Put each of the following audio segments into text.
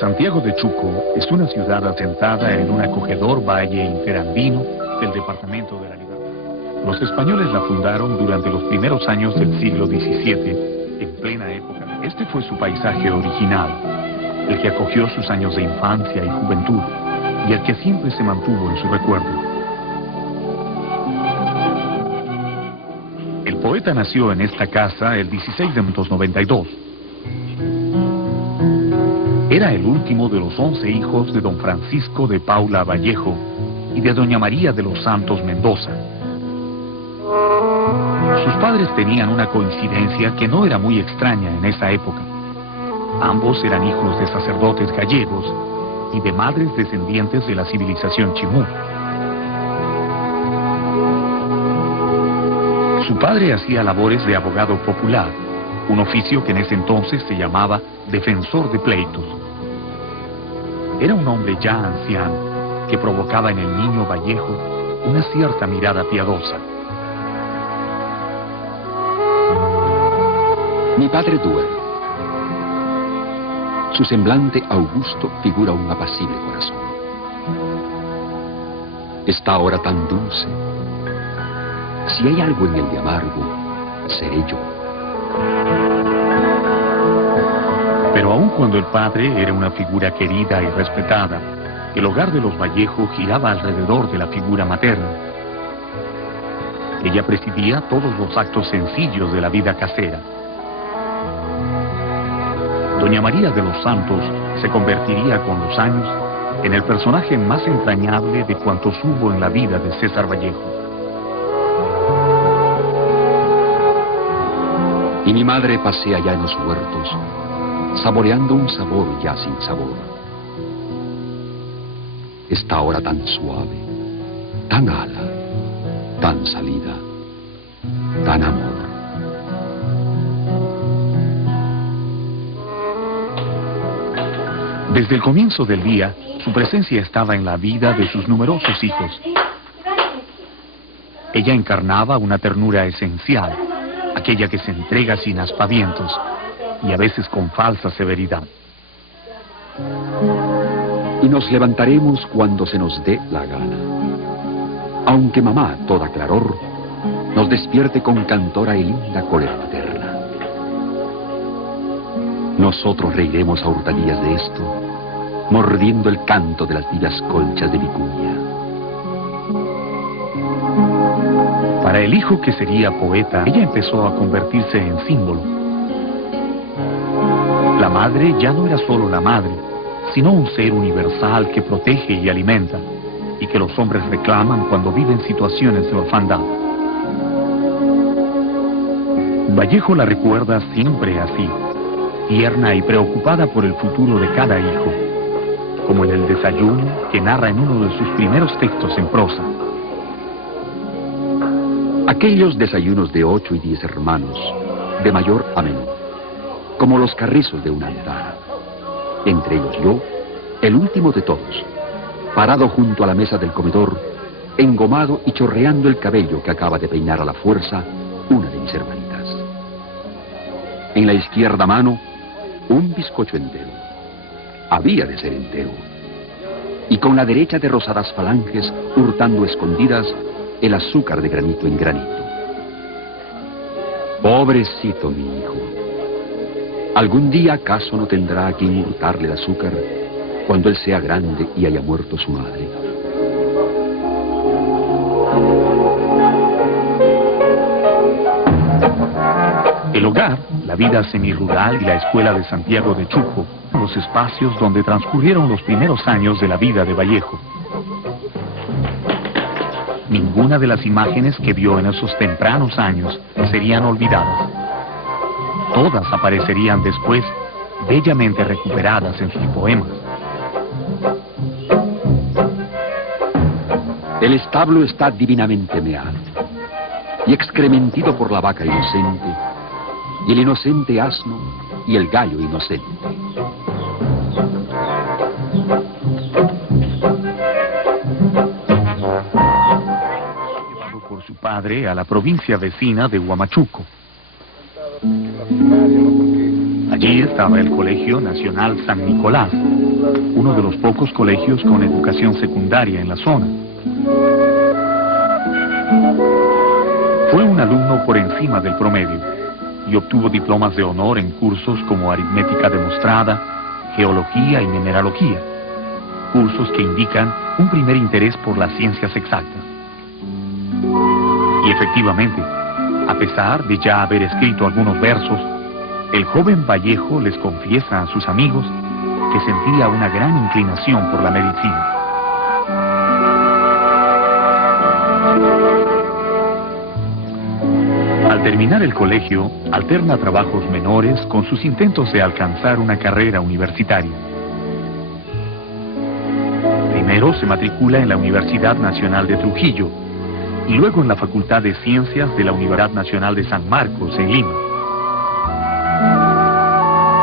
Santiago de Chuco es una ciudad asentada en un acogedor valle interandino del departamento de la Libertad. Los españoles la fundaron durante los primeros años del siglo XVII, en plena época. Este fue su paisaje original, el que acogió sus años de infancia y juventud, y el que siempre se mantuvo en su recuerdo. El poeta nació en esta casa el 16 de 1992. Era el último de los 11 hijos de don Francisco de Paula Vallejo y de doña María de los Santos Mendoza. Sus padres tenían una coincidencia que no era muy extraña en esa época. Ambos eran hijos de sacerdotes gallegos y de madres descendientes de la civilización chimú. Su padre hacía labores de abogado popular, un oficio que en ese entonces se llamaba defensor de pleitos. Era un hombre ya anciano que provocaba en el niño Vallejo una cierta mirada piadosa. Mi padre duerme. Su semblante augusto figura un apacible corazón. Está ahora tan dulce. Si hay algo en él de amargo, seré yo. Pero aun cuando el padre era una figura querida y respetada, el hogar de los Vallejo giraba alrededor de la figura materna. Ella presidía todos los actos sencillos de la vida casera. Doña María de los Santos se convertiría con los años en el personaje más entrañable de cuantos hubo en la vida de César Vallejo. Y mi madre pasea ya en los huertos, saboreando un sabor ya sin sabor. Está ahora tan suave, tan ala, tan salida, tan amor. Desde el comienzo del día, su presencia estaba en la vida de sus numerosos hijos. Ella encarnaba una ternura esencial, aquella que se entrega sin aspavientos y a veces con falsa severidad. Y nos levantaremos cuando se nos dé la gana. Aunque mamá, toda claror, nos despierte con cantora y linda cólera materna. Nosotros reiremos a hurtadillas de esto, mordiendo el canto de las tibias colchas de vicuña. Para el hijo que sería poeta, ella empezó a convertirse en símbolo. La madre ya no era solo la madre, sino un ser universal que protege y alimenta, y que los hombres reclaman cuando viven situaciones de orfandad. Vallejo la recuerda siempre así, tierna y preocupada por el futuro de cada hijo, como en el desayuno que narra en uno de sus primeros textos en prosa. Aquellos desayunos de 8 y 10 hermanos, de mayor a menor, como los carrizos de una andana. Entre ellos yo, el último de todos, parado junto a la mesa del comedor, engomado y chorreando el cabello que acaba de peinar a la fuerza una de mis hermanitas. En la izquierda mano, un bizcocho entero. Había de ser entero. Y con la derecha de rosadas falanges, hurtando escondidas el azúcar de granito en granito. Pobrecito mi hijo. Algún día acaso no tendrá a quien hurtarle el azúcar cuando él sea grande y haya muerto su madre. El hogar, la vida semirural y la escuela de Santiago de Chuco, los espacios donde transcurrieron los primeros años de la vida de Vallejo. Ninguna de las imágenes que vio en esos tempranos años serían olvidadas. Todas aparecerían después, bellamente recuperadas en sus poemas. El establo está divinamente meado y excrementido por la vaca inocente, y el inocente asno y el gallo inocente. Llevado por su padre a la provincia vecina de Huamachuco. Allí estaba el Colegio Nacional San Nicolás, uno de los pocos colegios con educación secundaria en la zona. Fue un alumno por encima del promedio y obtuvo diplomas de honor en cursos como aritmética demostrada, geología y mineralogía, cursos que indican un primer interés por las ciencias exactas. Y efectivamente, a pesar de ya haber escrito algunos versos, el joven Vallejo les confiesa a sus amigos que sentía una gran inclinación por la medicina. Al terminar el colegio, alterna trabajos menores con sus intentos de alcanzar una carrera universitaria. Primero se matricula en la Universidad Nacional de Trujillo y luego en la Facultad de Ciencias de la Universidad Nacional de San Marcos, en Lima.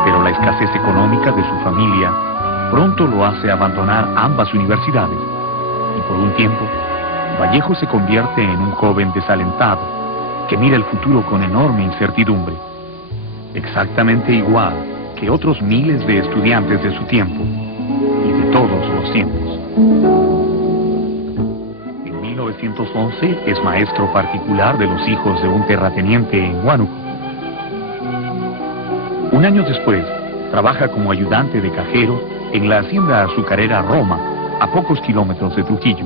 Pero la escasez económica de su familia pronto lo hace abandonar ambas universidades y por un tiempo Vallejo se convierte en un joven desalentado que mira el futuro con enorme incertidumbre, exactamente igual que otros miles de estudiantes de su tiempo y de todos los tiempos. En 1911 es maestro particular de los hijos de un terrateniente en Huánuco. Un año después, trabaja como ayudante de cajero en la hacienda azucarera Roma, a pocos kilómetros de Trujillo.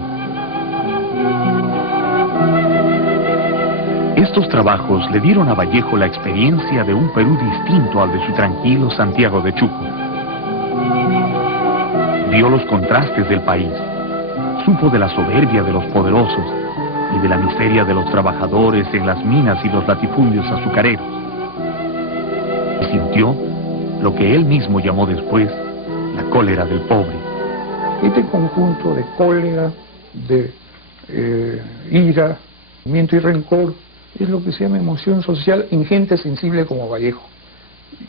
Estos trabajos le dieron a Vallejo la experiencia de un Perú distinto al de su tranquilo Santiago de Chuco. Vio los contrastes del país, supo de la soberbia de los poderosos y de la miseria de los trabajadores en las minas y los latifundios azucareros. Y sintió lo que él mismo llamó después la cólera del pobre. Este conjunto de cólera, de ira, miento y rencor es lo que se llama emoción social en gente sensible como Vallejo.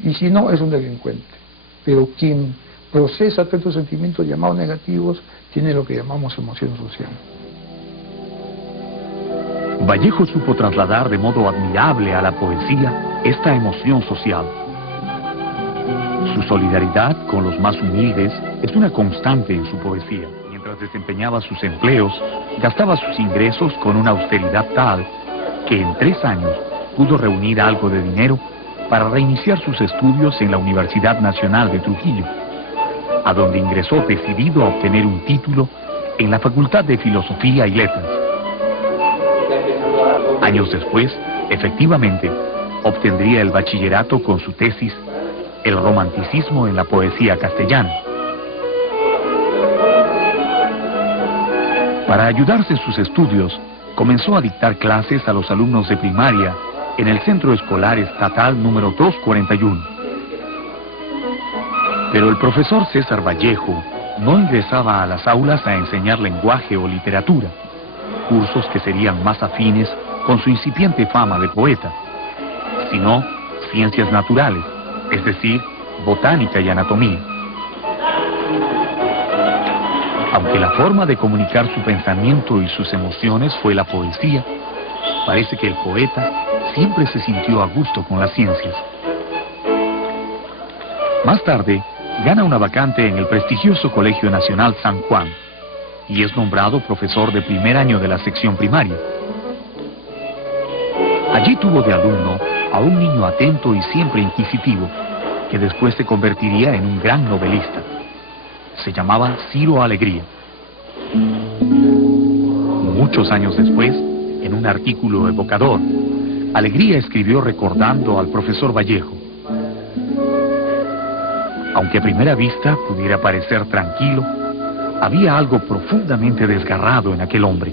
Y si no, es un delincuente. Pero quien procesa todos estos sentimientos llamados negativos tiene lo que llamamos emoción social. Vallejo supo trasladar de modo admirable a la poesía esta emoción social. Su solidaridad con los más humildes es una constante en su poesía. Mientras desempeñaba sus empleos, gastaba sus ingresos con una austeridad tal que en 3 años pudo reunir algo de dinero para reiniciar sus estudios en la Universidad Nacional de Trujillo, a donde ingresó decidido a obtener un título en la Facultad de Filosofía y Letras. Años después, efectivamente, obtendría el bachillerato con su tesis El romanticismo en la poesía castellana. Para ayudarse en sus estudios, comenzó a dictar clases a los alumnos de primaria en el Centro Escolar Estatal número 241. Pero el profesor César Vallejo no ingresaba a las aulas a enseñar lenguaje o literatura, cursos que serían más afines con su incipiente fama de poeta, sino ciencias naturales, es decir, botánica y anatomía. Aunque la forma de comunicar su pensamiento y sus emociones fue la poesía, parece que el poeta siempre se sintió a gusto con las ciencias. Más tarde, gana una vacante en el prestigioso Colegio Nacional San Juan y es nombrado profesor de primer año de la sección primaria. Allí tuvo de alumno a un niño atento y siempre inquisitivo, que después se convertiría en un gran novelista. Se llamaba Ciro Alegría. Muchos años después, en un artículo evocador, Alegría escribió recordando al profesor Vallejo. Aunque a primera vista pudiera parecer tranquilo, había algo profundamente desgarrado en aquel hombre.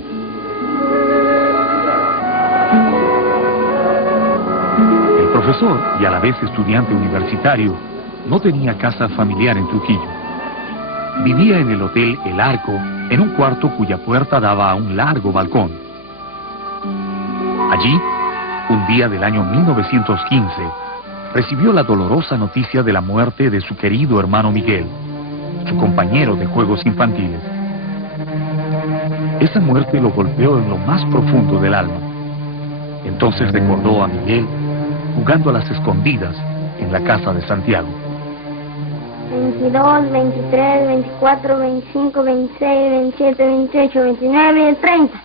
El profesor, y a la vez estudiante universitario, no tenía casa familiar en Trujillo. vivía en el Hotel El Arco, en un cuarto cuya puerta daba a un largo balcón. Allí, un día del año 1915, recibió la dolorosa noticia de la muerte de su querido hermano Miguel, su compañero de juegos infantiles. Esa muerte lo golpeó en lo más profundo del alma. Entonces recordó a Miguel jugando a las escondidas en la casa de Santiago. 22, 23, 24, 25, 26, 27, 28, 29, 30.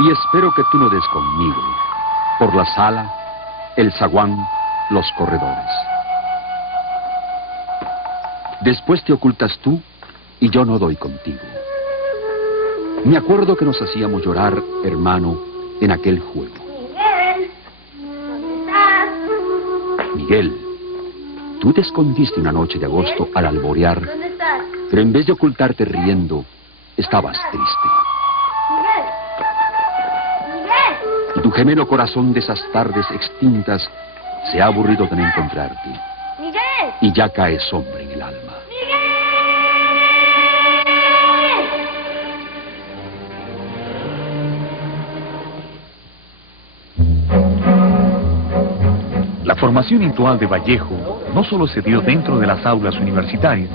Y espero que tú no des conmigo por la sala, el zaguán, los corredores. Después te ocultas tú y yo no doy contigo. Me acuerdo que nos hacíamos llorar, hermano, en aquel juego. Miguel, ¿dónde estás? Miguel, tú te escondiste una noche de agosto al alborear, ¿Dónde estás? pero en vez de ocultarte riendo, estabas triste. Miguel, Miguel. Y tu gemelo corazón de esas tardes extintas se ha aburrido de no encontrarte. Miguel. Y ya cae sombra en el alma. La formación intelectual de Vallejo no solo se dio dentro de las aulas universitarias.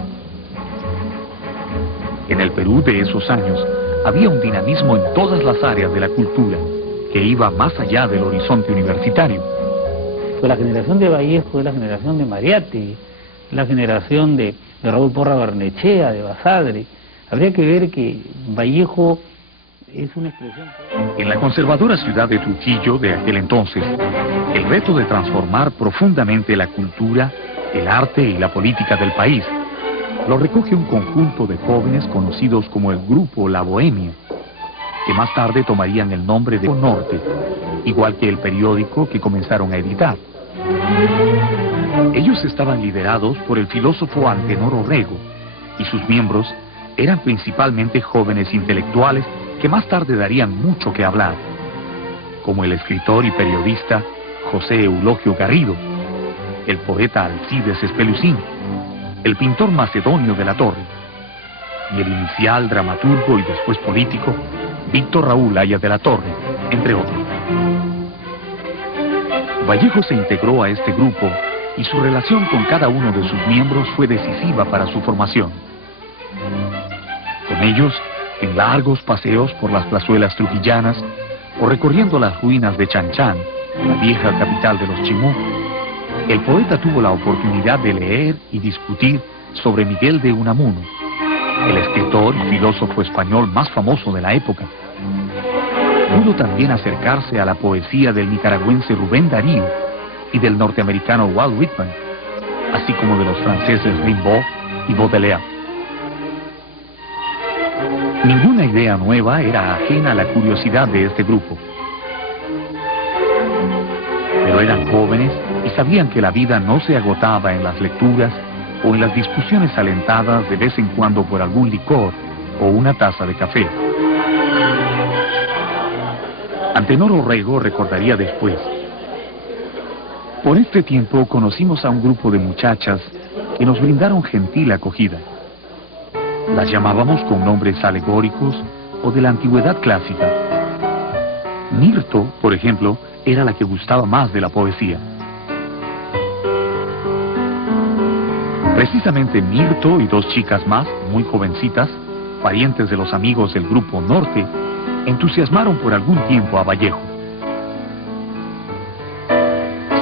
En el Perú de esos años había un dinamismo en todas las áreas de la cultura que iba más allá del horizonte universitario. Pues la generación de Vallejo es la generación de Mariátegui, la generación de Raúl Porra Barnechea, de Basadre. Habría que ver que Vallejo es una expresión... En la conservadora ciudad de Trujillo de aquel entonces, el reto de transformar profundamente la cultura, el arte y la política del país lo recoge un conjunto de jóvenes conocidos como el Grupo La Bohemia, que más tarde tomarían el nombre de Norte, igual que el periódico que comenzaron a editar. Ellos estaban liderados por el filósofo Antenor Orrego, y sus miembros eran principalmente jóvenes intelectuales que más tarde darían mucho que hablar, como el escritor y periodista José Eulogio Garrido, el poeta Alcides Espelucín, el pintor Macedonio de la Torre, y el inicial dramaturgo y después político Víctor Raúl Haya de la Torre, entre otros. Vallejo se integró a este grupo y su relación con cada uno de sus miembros fue decisiva para su formación. Con ellos, en largos paseos por las plazuelas trujillanas o recorriendo las ruinas de Chanchán, la vieja capital de los Chimú, el poeta tuvo la oportunidad de leer y discutir sobre Miguel de Unamuno, el escritor y filósofo español más famoso de la época. Pudo también acercarse a la poesía del nicaragüense Rubén Darío y del norteamericano Walt Whitman, así como de los franceses Rimbaud y Baudelaire. Ninguna idea nueva era ajena a la curiosidad de este grupo. Pero eran jóvenes y sabían que la vida no se agotaba en las lecturas o en las discusiones alentadas de vez en cuando por algún licor o una taza de café. Antenor Orrego recordaría después: por este tiempo conocimos a un grupo de muchachas que nos brindaron gentil acogida. Las llamábamos con nombres alegóricos o de la antigüedad clásica. Mirto, por ejemplo, era la que gustaba más de la poesía. Precisamente Mirto y dos chicas más, muy jovencitas, parientes de los amigos del Grupo Norte, entusiasmaron por algún tiempo a Vallejo.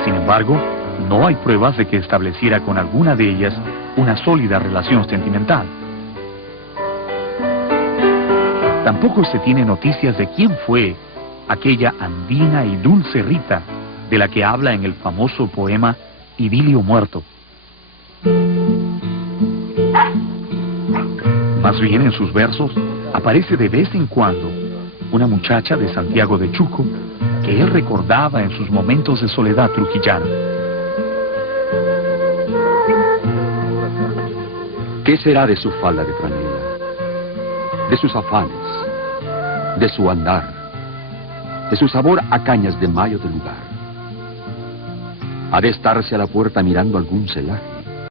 Sin embargo, no hay pruebas de que estableciera con alguna de ellas una sólida relación sentimental. Tampoco se tiene noticias de quién fue aquella andina y dulce Rita de la que habla en el famoso poema Idilio Muerto. Más bien en sus versos aparece de vez en cuando una muchacha de Santiago de Chuco que él recordaba en sus momentos de soledad trujillana. ¿Qué será de su falda de franela, de sus afanes, de su andar, de su sabor a cañas de mayo del lugar? Ha de estarse a la puerta mirando algún celaje,